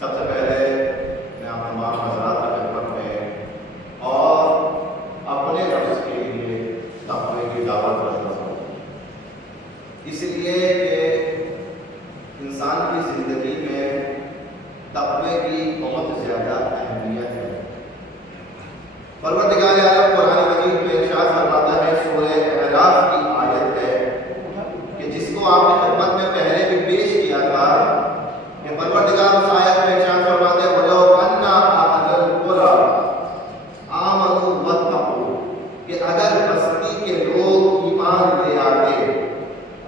سب سے پہلے میں آپ تمام حضرات کی خدمت میں اور اپنے نفس کے لیے تقوی کی دعوت کرتا ہوں، اس لیے کہ انسان کی زندگی میں تقوی کی بہت زیادہ اہمیت ہے۔ پروردگار عالم قرآن مجید میں ارشاد فرماتا ہے، سورہ اعراف کی آیت ہے کہ جس کو آپ نے خدمت میں پہلے بھی پیش کیا تھا کہ پروردگار اس آیت میں ارشاد فرماتے ہیں وَلَوْ أَنَّ أَهْلَ الْقُرَىٰ آمَنُوا وَاتَّقُوا، کہ اگر بستی کے لوگ ایمان لے آتے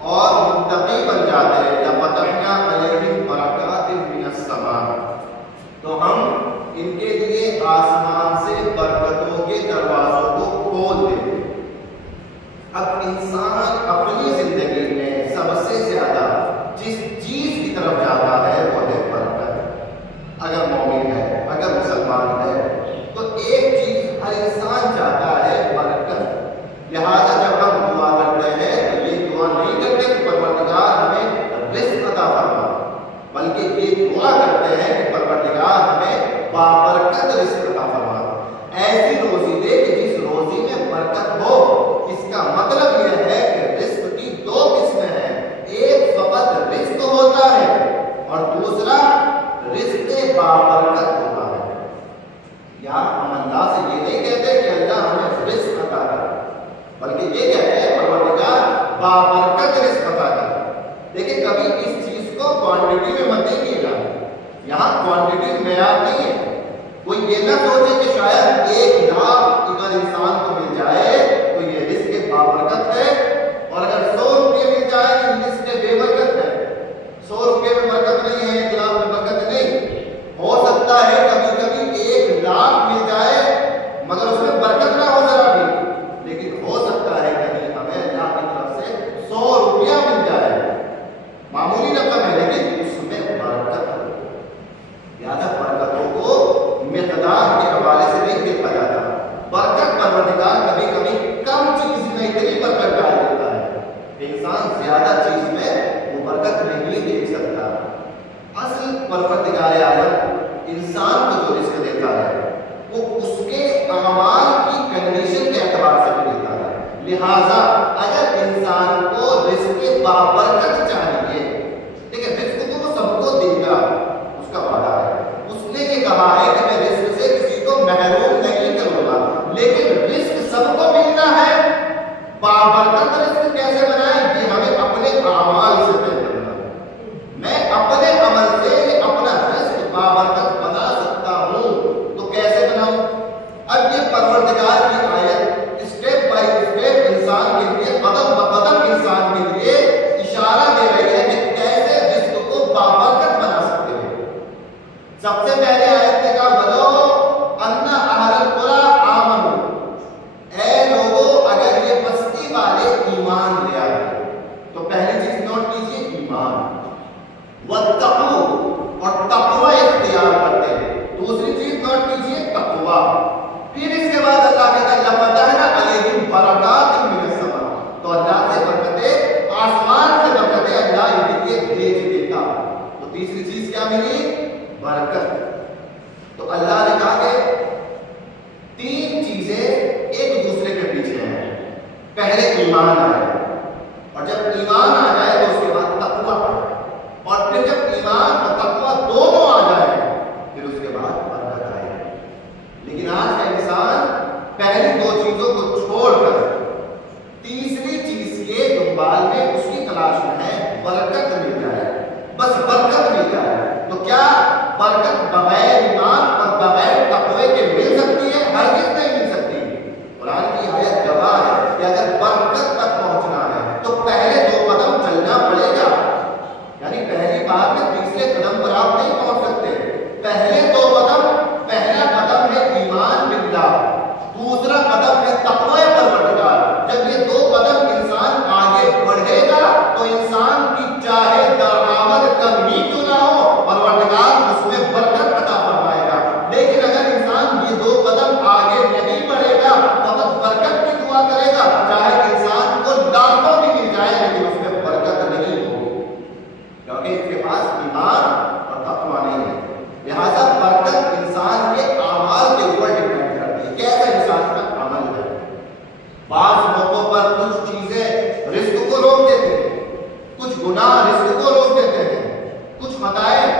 اور متقی بن جاتے لَفَتَحْنَا عَلَيْهِمْ بَرَكَاتٍ مِّنَ السَّمَاءِ، تو ہم ان کے لیے آسمان سے برکتوں کے دروازوں کو کھول دیتے۔ اب انسان اپنی زندگی میں سب سے زیادہ جس چیز کی طرف جاتا ہے وہ ہے برکت۔ اگر مومن ہے، اگر مسلمان ہے، تو ایک چیز ہر انسان چاہتا ہے برکت۔ لہذا جب ہم دعا کرتے ہیں تو یہ دعا نہیں کرتے کہ پروردگار ہمیں رزق عطا فرما، بلکہ یہ دعا کرتے ہیں کہ پروردگار ہمیں بابرکت رزق عطا فرما، ایسی روزی دے کہ جس روزی میں برکت ہو۔ اس کا مطلب یہ ہے کہ رزق کی دو قسمیں ہیں، ایک فقط رزق ہوتا ہے اور دوسرا رزق بابرکت ہوتا ہے۔ یا ہم اللہ سے یہ نہیں کہتے کہ اللہ ہمیں رزق عطا کر، بلکہ یہ کہتے ہیں پروردگار بابرکت رزق عطا کر۔ دیکھیں کبھی اس چیز کو کوانٹٹی میں مت دیکھیے گا، یہاں کوانٹٹی معیار نہیں ہے۔ کوئی یہ نہ سوچے کہ شاید 1 لاکھ اگر انسان کو مل جائے تو یہ رزق بابرکت ہے، اور اگر 100 روپے مل جائے تو رزق بے برکت ہے۔ 100 روپے میں برکت نہیں ہے، 1 لاکھ میں برکت نہیں۔ ہو سکتا ہے کبھی کبھی 1 لاکھ مل جائے مگر اس میں برکت نہ ہو ذرا بھی، لیکن ہو سکتا ہے کہیں ہمیں اللہ کی طرف سے 100 روپیہ مل جائے، معمولی رقم ہے لیکن اس میں برکت ہے۔ لہٰذا برکتوں کو مقدار کے حوالے سے نہیں دیکھا جاتا۔ برکت پروردگار کبھی کبھی کم چیز میں اتنی برکت ڈال دیتا ہے کہ انسان زیادہ چیز میں وہ برکت نہیں دیکھ سکتا۔ اصل پروردگار عالم انسان کو جو رزق دیتا ہے وہ اس کے اعمال کی کنڈیشن کے اعتبار سے بھی دیتا ہے۔ لہٰذا اگر انسان کو رزق بابرکت چاہیے، دیکھیں رزق تو وہ سب کو دے گا، اس کا وعدہ ہے۔ اس نے یہ کہا ہے کہ میں رزق سے کسی کو محروم نہیں کروں گا، لیکن رزق سب کو ملنا ہے۔ بابرکت رزق کیسے بنائے؟ یہ ہمیں اپنے اعمال سے طے کرنا ہے۔ میں اپنے عمل سے اپنا رزق بابرکت بنا سکتا ہوں، تو کیسے بناؤں؟ اب یہ پروردگار کی آیت اسٹیپ بائی اسٹیپ انسان کے لیے، قدم بقدم انسان کے لیے اشارہ دے رہی ہے کہ کیسے رزق کو بابرکت بنا سکتے ہیں۔ سب سے پہلے آیت نے کہا وَلَوْ أَنَّ أَهْلَ الْقُرَىٰ آمَنُوا، اے لوگوں اگر یہ بستی والے ایمان لے آئے، تو پہلی چیز نوٹ کیجئے ایمان، وَاتَّقُوا، اور تقوی اختیار کرتے ہیں۔ دوسری چیز نوٹ کیجئے تقوی۔ پھر اس کے بعد اللہ کہتا ہے لَفَتَحْنَا عَلَيْهِمْ بَرَكَاتٍ مِّنَ السَّمَاءِ، تو اللہ سے برکتیں، آسمان سے برکتیں اللہ ان کے لیے بھیج دیتا۔ تو تیسری چیز کیا ملی؟ برکت۔ تو اللہ نے کہا کہ 3 چیزیں ایک دوسرے کے پیچھے ہیں۔ پہلے ایمان آئے، اور جب ایمان آ جائے تو اس کے بعد تقوی آئے، اور پھر جب ایمان اور تقوی دونوں آ جائے پھر اس کے بعد برکت آئے۔ لیکن آج کا انسان پہلی 2 چیزوں کو چھوڑ کر تیسری چیز کے دنبال میں، اس کی تلاش میں ہے برکت مل جائے، بس برکت مل جائے۔ تو کیا برکت بغیر ایمان اور بغیر تقوی کے مل سکتی ہے؟ ہرگز نہیں مل سکتی۔ قرآن کی آیت گواہ ہے کہ اگر برکت تک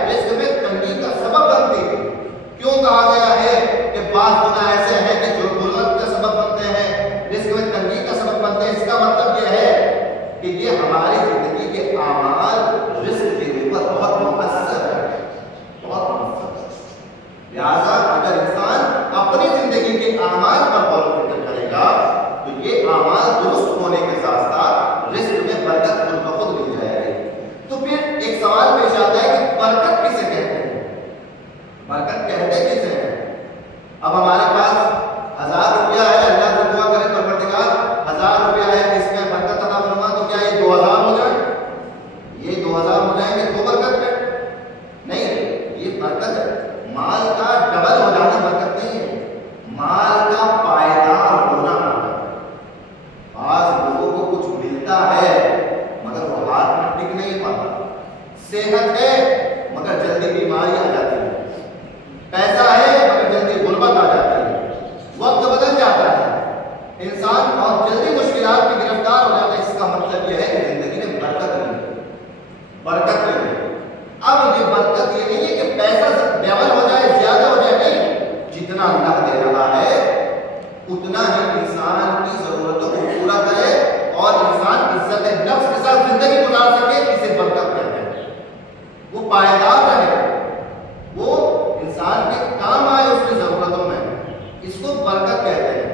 رزق میں تنگی کا سبب بنتی ہے. کیوں کہا گیا ہے کہ بعض گناہ ایسے ہیں کہ جو غربت کا سبب بنتے ہیں, رزق میں تنگی کا سبب بنتے ہیں؟ اس کا مطلب یہ ہے کہ یہ ہماری زندگی کے اعمال رزق کے اوپر بہت مؤثر ہے, بہت مؤثر ہے. لہٰذا اگر انسان اپنی زندگی کے اعمال پر غور و فکر کرے گا تو یہ اعمال درست ہونے کے ساتھ ساتھ رزق میں برکت خود بخود مل جائے گی. تو پھر ایک سوال پیش آتا ہے کہ برکت کسے کہتے ہیں؟ برکت کہتے کسے ہیں؟ اب ہمارے پاس 1000 روپیہ ہے, اللہ سے دعا کرے پروردگار 1000 روپیہ ہے, اس میں برکت عطا فرما, تو کیا یہ 2000 ہو جائے؟ یہ 2000 ہو جائیں گے تو برکت ہے؟ نہیں, یہ برکت ہے. مال کا ڈبل ہو جانا برکت نہیں ہے, مال کا پائیدار ہونا برکت ہے. بعض لوگوں کو کچھ ملتا ہے مگر وہ ہاتھ میں ٹک نہیں پاتا, صحت ہے مگر جلدی بیماری آ جاتی ہے, پیسہ ہے مگر جلدی غربت آ جاتی ہے, وقت بدل جاتا ہے, انسان بہت جلدی مشکلات میں گرفتار ہو جاتا ہے. اس کا مطلب یہ ہے کہ زندگی میں برکت نہیں ہے, برکت نہیں ہے. اب یہ برکت یہ نہیں ہے کہ پیسہ ڈبل ہو جائے, زیادہ ہو جائے, نہیں. جتنا اللہ دے رہا ہے اتنا ہی انسان کی ضرورتوں کو پورا کرے اور انسان عزت نفس کے ساتھ زندگی گزار سکے, اسے برکت کہتے ہیں. وہ پائیدار رہے, وہ انسان کے کام آئے اس کی ضرورتوں میں, اس کو برکت کہتے ہیں.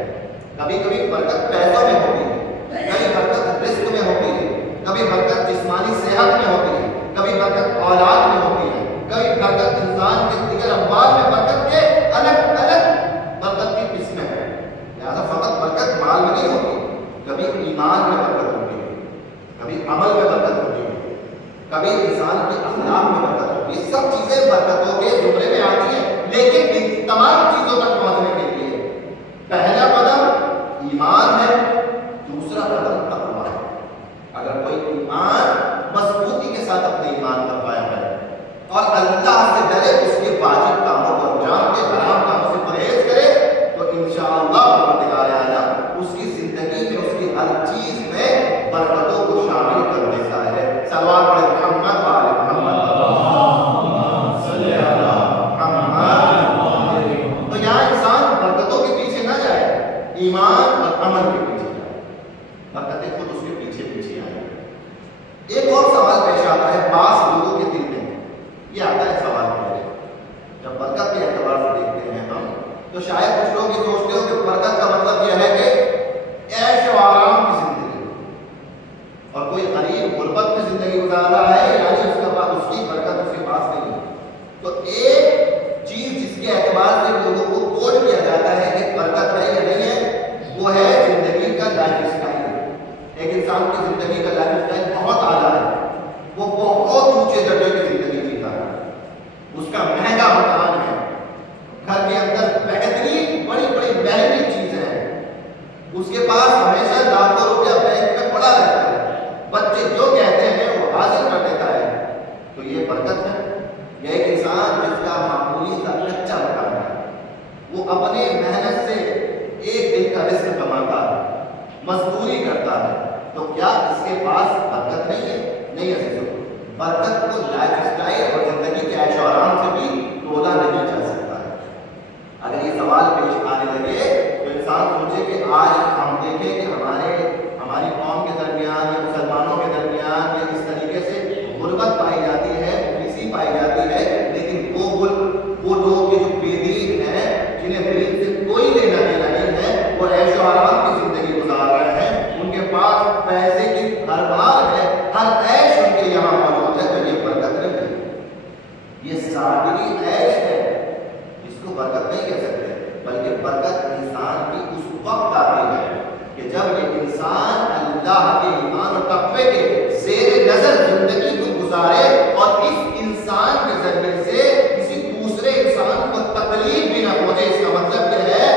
کبھی کبھی برکت پیسوں میں ہوتی ہے, کبھی برکت رزق میں ہوتی ہے, کبھی برکت جسمانی صحت میں ہوتی ہے, کبھی برکت اولاد میں ہوتی ہے, کبھی برکت انسان کے دیگر اموال میں, برکت کے الگ الگ برکت کی قسمیں ہیں. لہٰذا فقط برکت مال میں نہیں ہوتی, کبھی ایمان میں برکت ہوتی ہے, کبھی عمل میں برکت ہوتی ہے, کبھی انسان کے اخلاق میں برکت ہوتی ہے. یہ سب چیزیں برکتوں کے زمرے میں آتی ہیں, لیکن ان تمام چیزوں تک پہنچنے کے لیے پہلا قدم ایمان ہے, دوسرا قدم تقویٰ ہے. اگر کوئی ایمان مضبوطی کے ساتھ اپنے ایمان پر قائم ہے اور اللہ سے ڈرے, اس کے واجب کاموں کو انجام دے, حرام کاموں سے پرہیز کرے, تو انشاءاللہ پروردگار اعلیٰ اس کی زندگی میں, اس کی ہر چیز میں برکتوں کو شامل کر دیتا ہے. صلوات پڑھیں محمد وآل محمد. تو یہاں انسان برکتوں کے پیچھے نہ جائے, ایمان اور عمل کے پیچھے جائے, برکتیں خود اس کے پیچھے پیچھے آئیں. ایک اور سوال پیش آتا ہے بعض لوگوں کے دل میں, یہ آتا ہے سوال میرے, جب برکت کے اعتبار سے دیکھتے ہیں ہم, تو شاید کچھ لوگ یہ سوچتے ہو کہ برکت کا مطلب یہ ہے کہ عیش و آرام کی زندگی, اور کوئی غریب غربت میں زندگی گزار رہا ہے, یعنی اس کے بعد اس کی برکت اس کے پاس نہیں ہے. تو ایک چیز جس کے اعتبار سے لوگوں کو کوڈ کیا جاتا ہے کہ برکت ہے یا نہیں ہے, وہ ہے زندگی کا لائف اسٹائل. ایک انسان کی زندگی کا لائف اسٹائل بہت اعلیٰ ہے, وہ بہت اونچے درجے کی زندگی جیتا ہے, اس کا مہنگا مکان ہے, گھر کے اندر بہترین بڑی بڑی مہنگی چیزیں ہیں, اس کے پاس ہمیشہ لاکھوں روپیہ بینک میں پڑا رہتا ہے, بچے جو کہتے ہیں وہ حاصل کر دیتا ہے. تو یہ برکت ہے. یہ ایک انسان جس کا معمولی سا کچا مکان ہے, وہ اپنے محنت سے ایک دن کا رزق کماتا ہے, مزدوری کرتا ہے, تو کیا اس کے پاس برکت نہیں ہے؟ نہیں عزیزو, برکت کو لائف اسٹائل اور زندگی کے عیش و آرام سے بھی تولا نہیں جا سکتا ہے. اگر یہ سوال پیش آنے لگے تو انسان سوچے کہ آج ہم دیکھیں کہ ہماری قوم کے درمیان یا مسلمانوں کے درمیان یا اس طریقے سے غربت پائی جاتی ہے, مفلسی پائی جاتی ہے, لیکن وہ لوگ جو بے دین ہیں, جنہیں دین سے کوئی لینا دینا نہیں ہے, وہ عیش و آرام کی زندگی گزار رہے ہیں, ان کے پاس پیسے کی بھرمار ہے, ہر عیش ان کے یہاں موجود ہے. تو یہ برکت نہیں ہے, یہ سادگی عیش ہے, اس کو برکت نہیں کہہ سکتے, بلکہ برکت انسان کی اس وقت آتی ہے کہ جب یہ انسان اللہ کے ایمان اور تقوی کے زیر نظر زندگی کو گزارے اور اس انسان کے ذریعے سے کسی دوسرے انسان کو تکلیف بھی نہ پہنچے. اس کا مطلب یہ ہے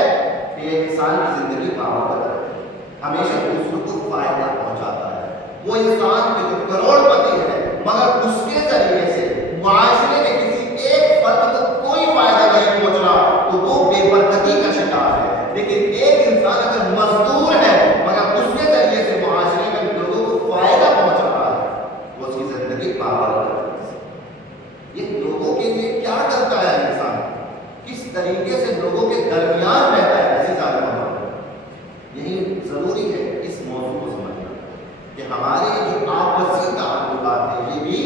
کہ یہ انسان کی زندگی بابرکت ہے, ہمیشہ دوسروں کو فائدہ پہنچاتا ہے. وہ انسان کے جو کروڑ پتی ہے مگر اس کے ذریعے سے معاشرے کے کسی ایک فرد کو کوئی فائدہ نہیں پہنچ رہا, تو وہ بے برکتی کا شکار ہے. لیکن ایک انسان اگر مزدور ہے مگر اس کے ذریعے سے معاشرے میں لوگوں کو فائدہ پہنچ رہا ہے, وہ اس کی زندگی بابرکت ہے. طریقے سے لوگوں کے درمیان رہتا ہے ایسے ظالم ماحول. یہی ضروری ہے اس موضوع کو سمجھنا کہ ہمارے جو آپسی تعلقات ہیں یہ بھی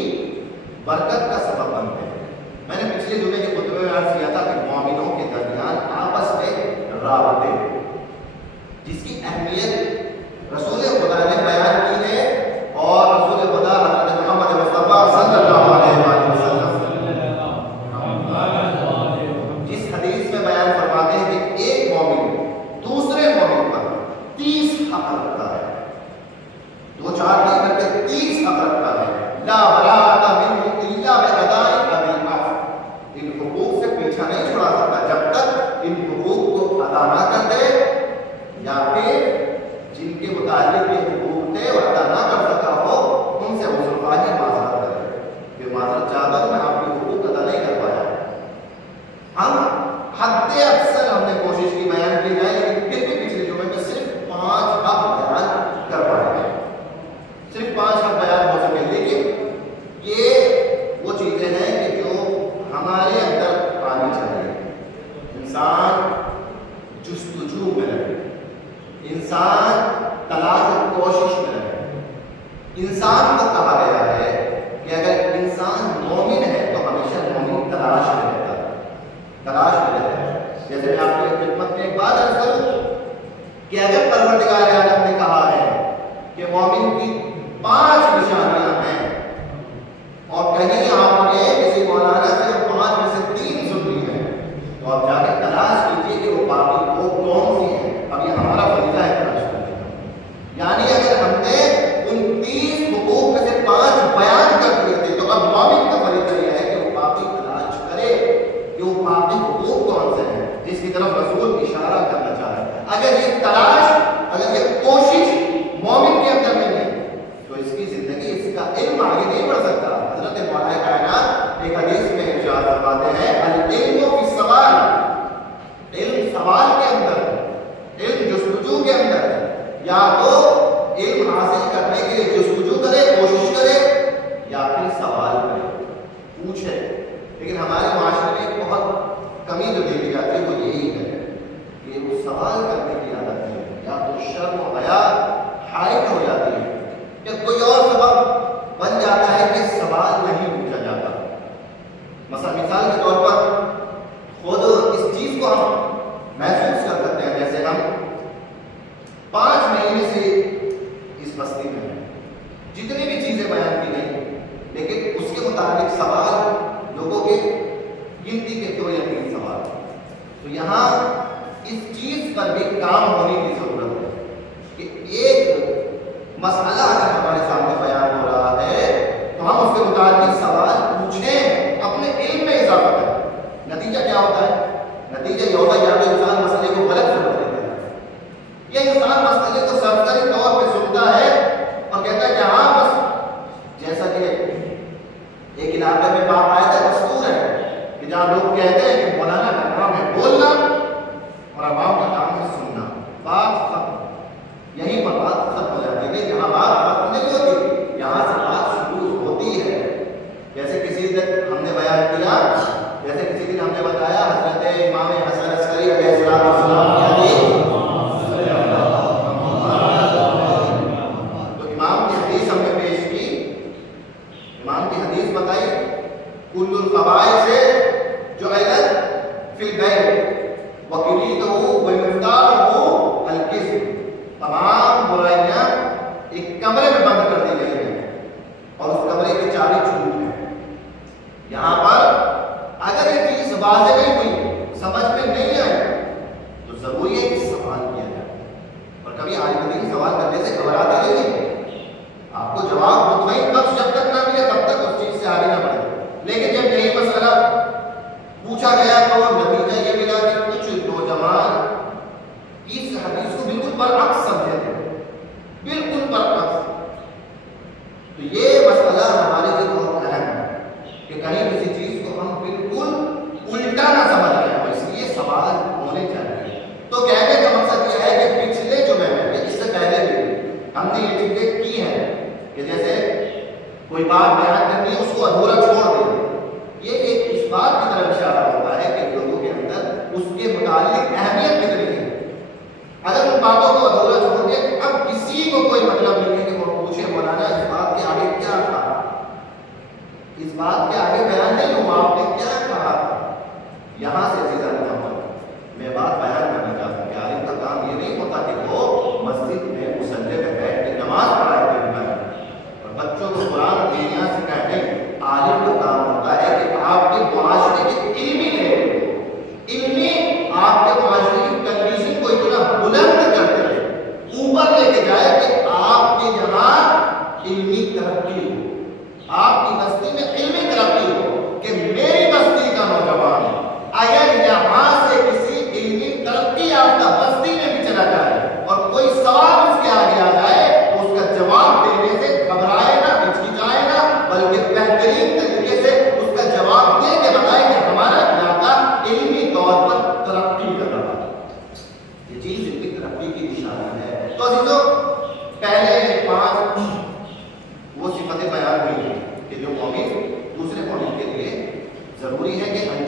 برکت کا سبب بنتے ہیں. میں نے پچھلے جمعے کے خطبے میں عرض کیا تھا کہ مومنوں کے درمیان آپس میں رابطے جس کی اہمیت رسول خدا نے بیان کی ہے اور رسول خدا حضرت محمد مصطفیٰ صلی اللہ علیہ وسلم جس حدیث میں بیان فرماتے ہیں کہ ایک مومن دوسرے مومن پر 30 حق رکھتا ہے. 2 4 نہیں بلکہ 30 حق رکھتا ہے. لا براءۃ منہ الا باداء الحق. ان حقوق سے پیچھا نہیں چھڑا سکتا جب تک ان حقوق کو ادا نہ کر دے یا پھر جن کے متعلق یہ حقوق تھے اور ادا نہ کر سکا ہو ان سے عذرخواہی معذرت کرے کہ معذرت چاہتا ہوں میں آپ کے حقوق ادا نہیں کر پایا. ہم حد اکثر ہم نے کوشش کی بیان کی جائے لیکن پھر بھی پچھلے جمعے میں صرف 5 حق بیان کر پائے. صرف 5 حق بیان ہو سکے لیکن یہ وہ چیزیں ہیں کہ جو ہمارے اندر آنی چاہیے. انسان جستجو میں رہے, انسان تلاش و کوشش میں رہے. انسان کو کہا گیا ہے کہ اگر انسان مومن ہے تو ہمیشہ مومن تلاش میں رہتا ہے, تلاش میں رہتا ہے. جیسے میں آپ کی خدمت میں ایک بات عرض کروں کہ اگر پروردگار عالم نے کہا ہے کہ مومن کی 5 نشانیاں ہیں اور کہیں آپ نے کسی مولانا سے 5 میں سے 3 سن لی ہیں تو آپ جا کے تلاش کیجیے کہ وہ باقی وہ کون سی ہیں. اب یہ ہمارا فریضہ ہے تلاش کرنے کا. یعنی اگر ہم نے ان 30 حقوق میں سے 5 بیان کر دیے تھے تو اب مومن کا فریضہ یہ ہے کہ وہ باقی تلاش کرے کہ وہ باقی حقوق کون سے ہیں جس کی طرف رسول اشارہ کرنا چاہ رہا ہے. اگر یہ تلاش, اگر یہ کوشش مومن کے اندر نہیں ہے تو اس کی زندگی, اس کا علم آگے نہیں بڑھ سکتا. حضرت مولا کائنات ایک حدیث میں ارشاد فرماتے ہیں العلم فی السوال, علم سوال کے اندر, علم جستجو کے اندر. یا تو علم حاصل کرنے کے لیے جستجو کرے, کوشش کرے, یا پھر سوال کرے, پوچھے. لیکن ہمارے معاشرے میں ایک بہت کمی جو دیکھی جاتی ہے وہ یہی ہے کہ وہ سوال کرنے کی عادت ہے. یا تو شرم و حیا حائل ہو جاتی ہے یا کوئی اور سبب بن جاتا ہے کہ سوال نہیں پوچھا جاتا. مثال کے طور پر خود اس چیز کو ہم محسوس کر سکتے ہیں. جیسے ہم 5 مہینے سے اس بستی میں ہیں, جتنی بھی چیزیں بیان کی گئی لیکن اس کے مطابق سوال لوگوں کے گنتی کے 2 یا 3 سوال. تو یہاں اس چیز پر بھی کام ہونے کی ضرورت ہے کہ ایک مسئلہ اگر ہمارے سامنے بیان ہو رہا ہے تو ہم اس کے متعلق سوال پوچھیں, اپنے علم میں اضافہ کریں. نتیجہ کیا ہوتا ہے؟ نتیجہ یہ ہوتا ہے یا تو انسان مسئلے کو غلط سمجھ لیتا ہے یا انسان مسئلے کو سرسری طور پہ سنتا ہے اور کہتا ہے کہ ہاں بس جیسا کہ ایک علاقے میں بات آیا تھا دستور ہے کہ جہاں لوگ کہتے ہیں کہ مولانا کا کام ہے بولنا اور عوام کا کام ہے سننا, بات ختم. یہیں پر بات ختم ہو جاتی ہے. جہاں بات ختم نہیں ہوتی یہاں سے بات شروع ہوتی ہے. جیسے کسی دن ہم نے بیان کیا, جیسے کسی دن ہم نے بتایا حضرت امام حسن عسکری علیہ السلام کی حدیث, تو امام کی حدیث ہم نے پیش کی. امام کی حدیث بتائی کل القبائح سے جو عیلت فی البیت وکلیدہ ومفتاحہ الکذب, تمام برائیاں ایک کمرے میں بند کر دی گئی ہیں اور اس کمرے کی چابی جھوٹ ہے. یہاں پر اگر یہ چیز واضح نہیں ہوئی, سمجھ میں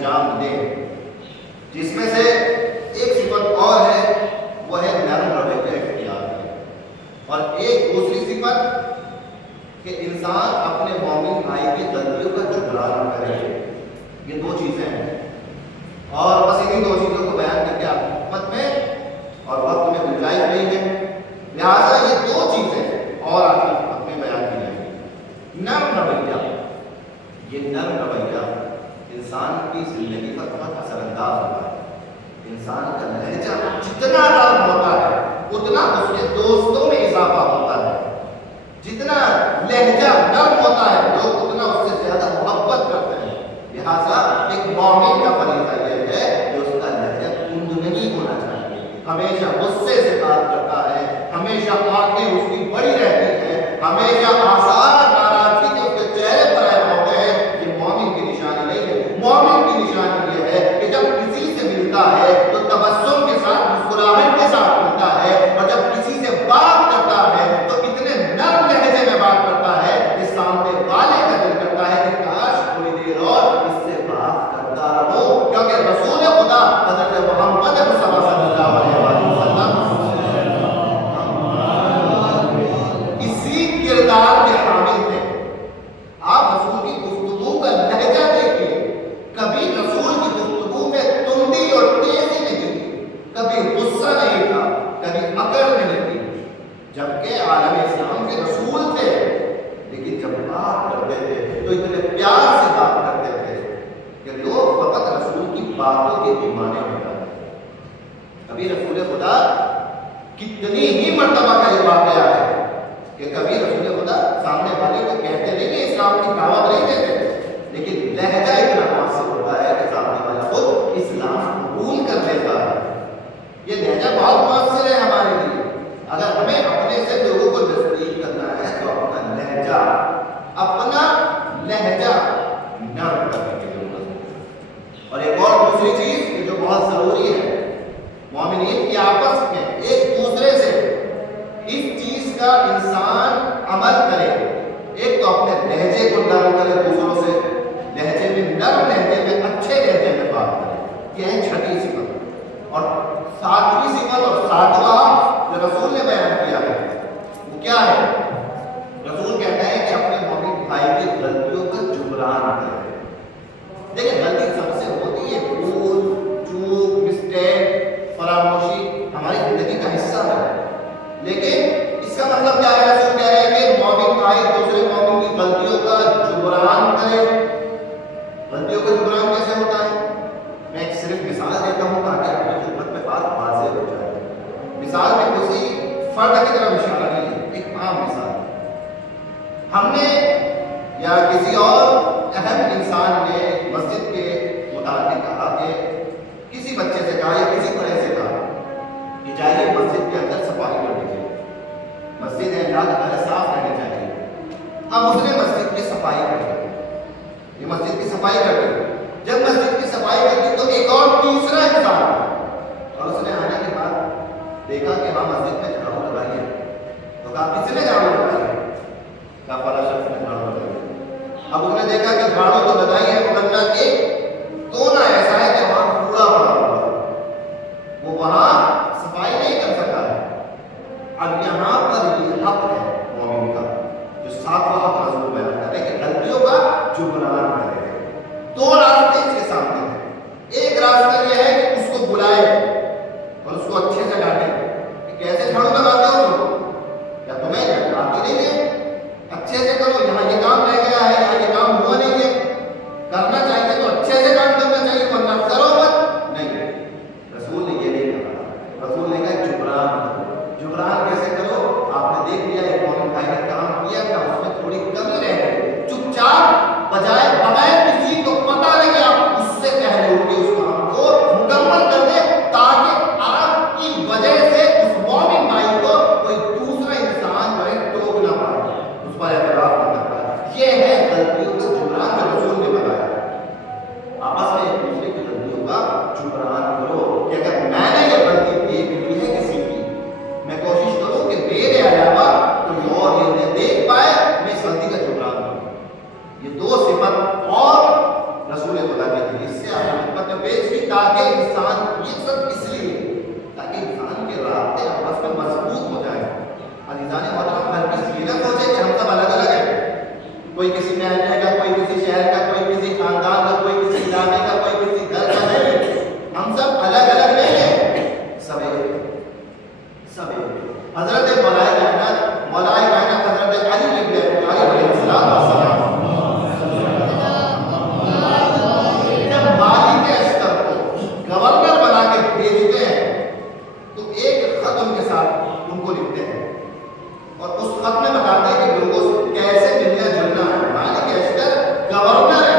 انجام دیں، جس میں سے ایک صفت اور ہے، وہ ہے نرم رویہ اختیار کریں، اور ایک دوسری صفت کہ انسان اپنے مومن بھائی کی غلطیوں کا جبران کرے۔ یہ دو چیزیں ہیں، اور بس انہیں دو چیزوں کو بیان کر کے آپ کی خدمت میں اور وقت میں گنجائش نہیں ہے، لہٰذا یہ دو چیزیں اور آپ کی خدمت میں بیان کی جائیں گی۔ نرم رویہ، یہ نرم رویہ انسان کی زندگی پر بہت اثر انداز ہوتا ہے۔ انسان کا لہجہ جتنا نرم ہوتا ہے اتنا اس کے دوستوں میں اضافہ ہوتا ہے، جتنا لہجہ نرم ہوتا ہے لوگ اتنا اس سے زیادہ محبت کرتے ہیں۔ لہٰذا ایک مومن کا فریضہ یہ ہے کہ اس کا لہجہ تند نہیں ہونا چاہیے، ہمیشہ غصے سے بات کرتا ہے، ہمیشہ آنکھیں اس کی بڑی رہتی ہے، ہمیشہ آثار ناراضگی کے اس کے چہرے پر آئے ہوتے ہیں۔ یہ مومن کی نشانی نہیں ہے۔ مومن کی نشانی یہ ہے کہ جب کسی سے ملتا ہے تو تبسم کے ساتھ، مسکراہٹ کے ساتھ ملتا ہے، اور جب کسی سے بات کرتا ہے تو اتنے نرم لہجے میں بات کرتا ہے کہ سامنے والے کا دل کرتا ہے کہ کاش تھوڑی دیر اور اس سے بات کرتا رہو، کیونکہ رسول خدا حضرت محمد مصطفیٰ صلی اللہ علیہ وسلم اسی کردار کے حامل تھے۔ آپ رسول کی گفتگو کا لہجہ دیکھیے، کبھی رسول کی گفتگو میں تندی اور تیزی نہیں تھی، کبھی غصہ نہیں تھا، کبھی اکڑ نہیں تھی، جبکہ عالم اسلام کے رسول تھے، لیکن جب بات کرتے تھے تو اتنے پیار سے بات کرتے تھے کہ لوگ فقط رسول کی باتوں کے دیوانے ہو جاتے تھے۔ کبھی رسول خدا کتنی ہی مرتبہ کا یہ واقعہ ہے کہ کبھی رسول خدا سامنے والے کو کہتے نہیں کہ اسلام کی دعوت نہیں دیتے، لیکن لہجہ اتنا مؤثر ہوتا ہے کہ سامنے والا خود اسلام قبول کر لیتا ہے۔ یہ لہجہ بہت مؤثر ہے ہمارے لیے۔ اگر ہمیں اپنے سے لوگوں کو تصدیق کرنا ہے تو اپنا لہجہ نرم کرنے کی ضرورت ہے۔ اور ایک اور دوسری چیز جو بہت ضروری ہے، مومنین کی آپس میں ایک دوسرے سے اس چیز کا انسان عمل کرے۔ ایک تو اپنے لہجے کو نرم کرے، دوسروں سے لہجے میں نرم لہجے میں اچھے لہجے میں بات کرے۔ یہ ہے چھٹی صفت۔ اور ساتویں صفت اور ساتواں جو رسول نے بیان کیا ہے وہ کیا ہے؟ رسول کہتا ہے کہ اپنے مومن بھائی کی غلطیوں کا جبران کرے۔ دیکھیں غلطی سب سے ہوتی ہے، بھول چوک مسٹیک فراموشی ہماری زندگی کا حصہ ہے، لیکن اس کا مطلب کیا ہے؟ رسول کہہ رہے ہیں کہ مومن بھائی دوسرے مومن کی غلطیوں کا جبران کرے۔ غلطیوں کا جبران کیسے ہوتا ہے؟ میں ایک صرف مثال دیتا ہوں تاکہ آپ کی خدمت میں بات واضح ہو جائے۔ مثال میں کسی فرد کی طرف اشارہ نہیں ہے، ایک عام مثال۔ ہم نے یا کسی اور اہم انسان نے مسجد کے متعلق کہا کہ کسی بچے سے کہا یا کسی طرح سے کہا کہ جائیے مسجد کے اندر صفائی کر دیجیے، مسجد ہے اللہ تعالیٰ صاف رہنی چاہیے۔ اب اس نے مسجد کی صفائی کر دی، یہ مسجد کی صفائی کر دی۔ جب مسجد کی صفائی کر دی تو ایک اور تیسرا انسان اور اس نے آنے کے بعد دیکھا کہ ہاں مسجد میں جھاڑو لگائی ہے، تو کہا کس نے جھاڑو لگائی ہے؟ کہا فلاں شخص نے جھاڑو لگائی ہے۔ اب اس نے دیکھا کہ جھاڑو تو لگائی ہے مگر ایک کونا ایسا ہے کہ وہاں کوڑا پڑا ہوا ہے، وہ وہاں صفائی نہیں کر سکتا ہے۔ اب یہاں پر یہ حق ہے مومن کا جو ساتواں حق رسول بیان کر رہے ہیں کہ غلطیوں کا جبران کرے۔ دو راستے اس کے سامنے ہیں۔ ایک راستہ یہ ہے کہ اس کو بلائے اور اس کو اچھے سے ڈانٹے کہ کیسے جھاڑو لگاتے ہو تم، یا تمہیں آتی نہیں ہے، اچھے سے کرو، یہاں یہ کام رہ گیا ہے، یہاں یہ کام ہوا نہیں ہے، کرنا چاہیے تو اچھے سے کام کرنا چاہیے، ورنہ کرو مت نہیں۔ رسول نے یہ نہیں کہا، رسول نے کہا جبران۔ جبران کیسے کرو؟ آپ نے دیکھ لیا ایک مومن بھائی نے کام کیا تھا، اس میں تھوڑی کمی رہ گئی، چپ چاپ بجائے بغیر کسی کو پتہ لگے آپ اس سے پہلے اٹھ کے اس کام کو مکمل کر دیں، تاکہ آپ کی وجہ سے اس مومن بھائی کو کوئی دوسرا انسان جو ہے ٹوک نہ پائے، اس پر اعتراف نہ کر پائے۔ یہ ہے غلطیوں کا جبران جو رسول نے بتایا۔ آپس میں ایک دوسرے کی غلطیوں کا جبران کرو کہ اگر میں نے یہ غلطی دیکھ لی ہے کسی کی، میں کوشش کروں کہ میرے علاوہ کوئی اور یہ نہ دیکھ پائے، میں اس غلطی کا جبران کروں۔ یہ دو صفت اور رسول خدا کے حدیث سے آپ میں پیش کی تاکہ انسان، یہ سب اس لیے تاکہ انسان کے رابطے آپس میں مضبوط ہو جائیں. عزیزان محترم، ہر کسی یہ نہ سوچے کہ ہم سب الگ الگ ہیں، کوئی کسی محلے کا، کوئی کسی شہر کا، کوئی کسی خاندان کا، کوئی کسی علاقے کا، کوئی کسی گھر کا نہیں. ہم سب الگ الگ نہیں ہیں، سب ایک، سب ایک. حضرت مولائے کائنات حضرت علی ابن ابی طالب علیہ السلام جب مالک عسکر کو گورنر بنا کے بھیجتے ہیں تو ایک خط ان کے ساتھ ان کو لکھتے ہیں اور اس خط میں بتاتے ہیں کہ لوگوں سے کیسے ملنا جلنا ہے. مالک عسکر گورنر ہے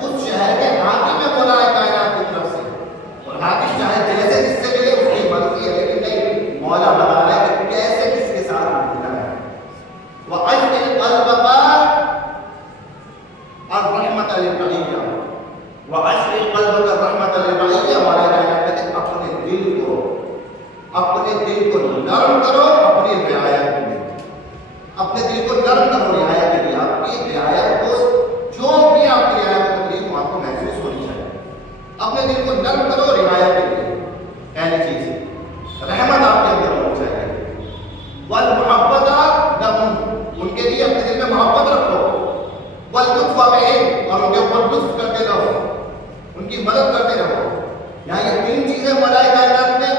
اس شہر کے حاکم میں مولائے کائنات کی طرف سے، اور حاکم چاہے جیسے جس سے ملے اس کی مرضی ہے، لیکن نہیں، مولا بتا رہا ہے کہ کیسے کس کے ساتھ ملنا ہے. وَأَجْلِ قَلْبَكَ الرَّحْمَةَ لِلْبَعِيَّةِ وَأَجْلِ قَلْبَكَ الرَّحْمَةَ لِلْبَعِيَّةِ. مولا کائنات کہتے ہیں اپنے دل کو نرم کرو اپنی رعایت کے لیے. اپنے دل کو نرم کرو رعایت کے لیے. آپ کی رعایت کو جو بھی آپ کی رعایت کو تکلیف آپ کو محسوس ہونی چاہیے. اپنے دل کو نرم کرو رعایت کے لیے. پہلی چیز رحمت آپ کے اندر ہونی چاہیے. والمحبت لهم، ان کے لیے اپنے دل میں محبت رکھو. واللطف بهم، اور ان کے اوپر لطف کرتے رہو، ان کی مدد کرتے رہو. یہاں یہ تین چیزیں مولائے کائنات نے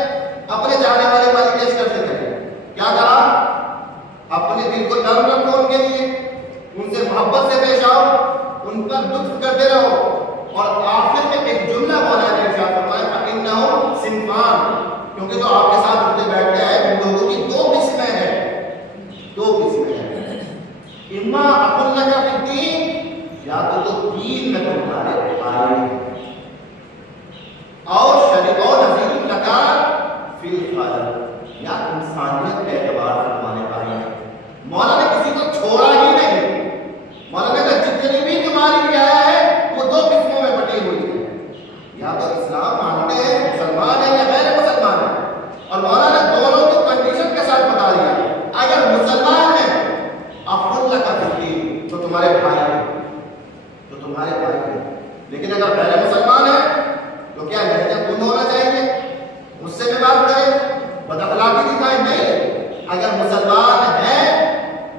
اپنے چاہنے والے مالک عسکر سے کہی. کیا کہا؟ اپنے دل کو نرم رکھو ان کے لیے، ان سے محبت سے پیش آؤ، ان پر لطف کرتے رہو. اور آخر میں ایک جملہ مولا نے ارشاد فرمایا فَإِنَّهُمْ صِنْفَانِ، کیونکہ جو آپ کے ساتھ اٹھتے بیٹھتے ہیں ان لوگوں کی دو قسمیں ہیں، دو قسمیں ہیں. اما اقول لك فی الدین، یا تو دین میں تمہارے بھائی ہیں، اور شریک و نظیر لکا فی الخلق، یا انسانیت کے اعتبار سے تمہارے بھائی ہیں. مولا نے کسی کو چھوڑا ہی نہیں. مولا نے کہا جتنی بھی تمہاری رعایا ہے وہ دو قسموں میں بٹی ہوئی ہے، یا تو اسلام مانتے ہیں مسلمان ہیں یا غیر مسلمان ہیں. اور مولا نے دونوں کو کنڈیشن کے ساتھ بتا دیا. اگر مسلمان ہیں اقول لك فی الدین، تو تمہارے بھائی ہیں، تو تمہارے بھائی ہیں. لیکن اگر غیر مسلمان ہیں تو کیا لہجہ کن ہونا چاہیے، مجھ سے بھی بات کرے، بد اخلاقی دکھائے؟ نہیں. اگر مسلمان ہیں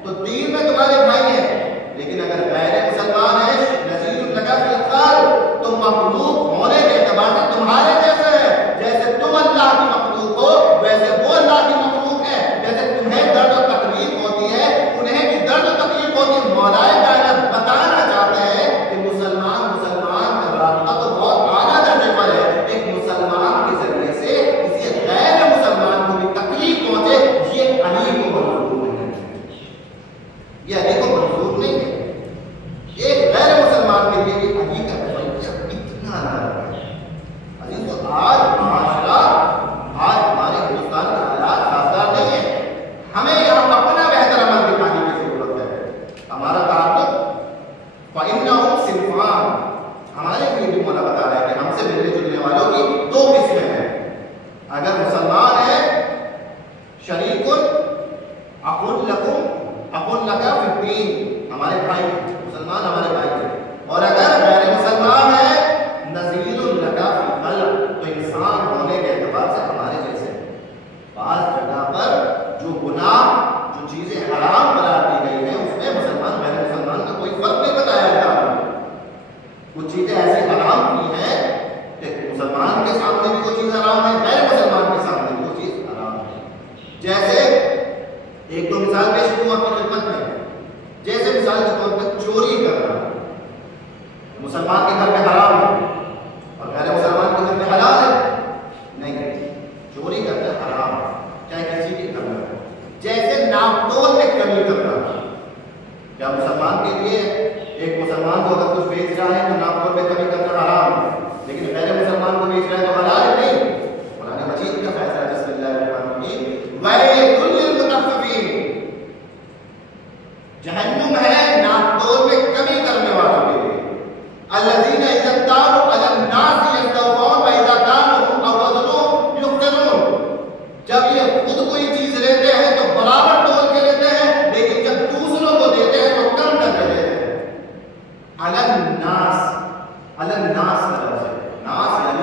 تو دین میں تمہارے بھائی ہیں، لیکن اگر غیر مسلمان ہیں نذیر لکا فی الخلق، تو مخلوق ہونے کے اعتبار سے تمہارے جیسے ہے. جیسے تم اللہ کی مخلوق ہو ویسے وہ اللہ کی مخلوق ہے. جیسے تمہیں درد و تکلیف ہوتی ہے انہیں بھی درد و تکلیف ہوتی ہے. مولائے کائنات بتانا چاہتے ہیں کہ مسلمان کا رابطہ تو بہت اعلیٰ درجے پر ہے. ایک مسلمان کے ذریعے سے کسی غیر مسلمان کو بھی تکلیف پہنچے، یہ علی کو منظور نہیں ہے، یہ علی کو منظور نہیں ہے. ایک غیر مسلمان کے لیے بھی علی کا رویہ اتنا نرم ہے. عزیز تو آج معاشرہ، آج ہمارے ہندوستان کے حالات سازگار نہیں ہے. ہمیں یہاں اپنا بہتر عمل دکھانے کی ضرورت ہے. ہمارا تعلق فَإِنَّهُمْ صِنْفَانِ، ہمارے لیے بھی مولا بتا رہا ہے کہ ہم سے ملنے جلنے والوں کی دو قسمیں ہیں. اگر مسلمان ہے شریک اقول لك فی الدین، ہمارے بھائی مسلمان ہمارے بھائی ہیں. اور اگر غیر مسلمان ہے نذیر لک فی الخلق، تو انسان ہونے کے اعتبار سے ہمارے جیسے. بعض جگہ پر جو گناہ، جو چیزیں حرام قرار دی گئی ہیں اس میں مسلمان غیر مسلمان کا کوئی فرق نہیں بتایا گیا. کچھ چیزیں ایسی حرام کی ہیں کہ مسلمان کے سامنے بھی وہ چیز حرام ہے، غیر مسلمان کے سامنے بھی وہ چیز حرام ہے. جیسے ایک دو مثال پیش کروں آپ کی خدمت میں. جیسے مثال کے طور پہ چوری کرنا، مسلمان کے گھر میں حرام ہے اور غیر مسلمان کے گھر میں حلال ہے؟ نہیں، چوری کرنا حرام ہے چاہے کسی بھی گھر میں. جیسے ناپ تول میں کمی کرنا، کیا مسلمان کے لیے ایک مسلمان کو اگر کچھ بیچ رہا ہے تو ناپ تول میں کمی کرنا حرام ہے، لیکن غیر مسلمان کو بیچ رہا ہے تو حلال ہے؟ نہیں. قرآن مجید کا فیصلہ ہے. بسم اللہ الرحمن الرحیم. وَيْلٌ لِّلْمُطَفِّفِينَ، جہنم ہے ناپ تول میں کمی کرنے والوں کے لیے. الذین اذا اکتالوا علی الناس یستوفون واذا کالوهم او وزنوهم یخسرون. جب یہ خود کوئی چیز لیتے ہیں تو برابر تول کے لیتے ہیں، لیکن جب دوسروں کو دیتے ہیں تو کم کر کے دیتے ہیں. علی الناس، علی الناس کا لفظ ہے. ناس یعنی